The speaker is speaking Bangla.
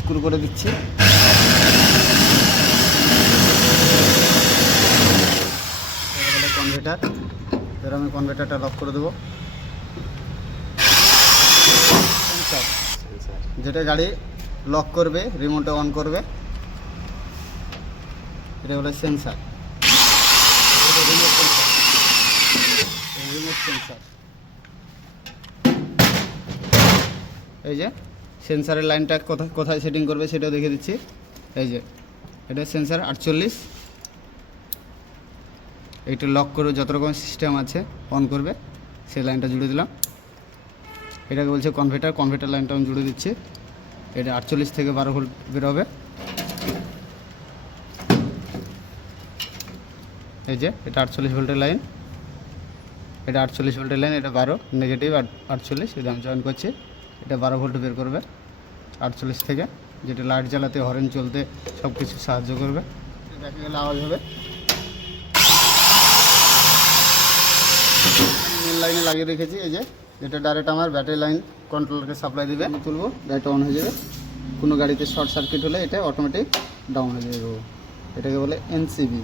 স্ক্রু করে দিচ্ছি। কনভার্টার, এবার আমি কনভার্টারটা লক করে দেবো। যেটা গাড়ি লক করবে, রিমোটে অন করবে, এটা হলো সেন্সার। রিমোট সেন্সার, এই যে সেন্সারের লাইনটা কোথায় সেটিং করবে সেটাও দেখে দিচ্ছি। এই যে এটা সেন্সার 48, এইটা লক করে যত রকম সিস্টেম আছে অন করবে সেই লাইনটা জুড়ে দিলাম। এটাকে বলছে কনভার্টার, কনভার্টার লাইনটা আমি জুড়ে দিচ্ছি। এটা 48 থেকে 12 ভোল্ট বেরোবে। এই যে এটা 48 ভোল্টের লাইন, এটা 48 ভোল্টের লাইন, এটা 12 নেগেটিভ 48, এটা আমি জয়েন করছি। এটা 12 ভোল্ট বের করবে 48 থেকে, যেটা লাইট জ্বালাতে, হরেন চলতে সব কিছু সাহায্য করবে। দেখা গেলে আওয়াজ হবে। মেন লাইনে লাগিয়ে রেখেছি, এই যে যেটা ডাইরেক্ট আমার ব্যাটারি লাইন কন্ট্রোলারকে সাপ্লাই দেবে। আমি তুলবো, ডাইরেক্ট অন হয়ে যাবে। কোনো গাড়িতে শর্ট সার্কিট হলে এটা অটোমেটিক ডাউন হয়ে যাবে। এটাকে বলে এনসিবি।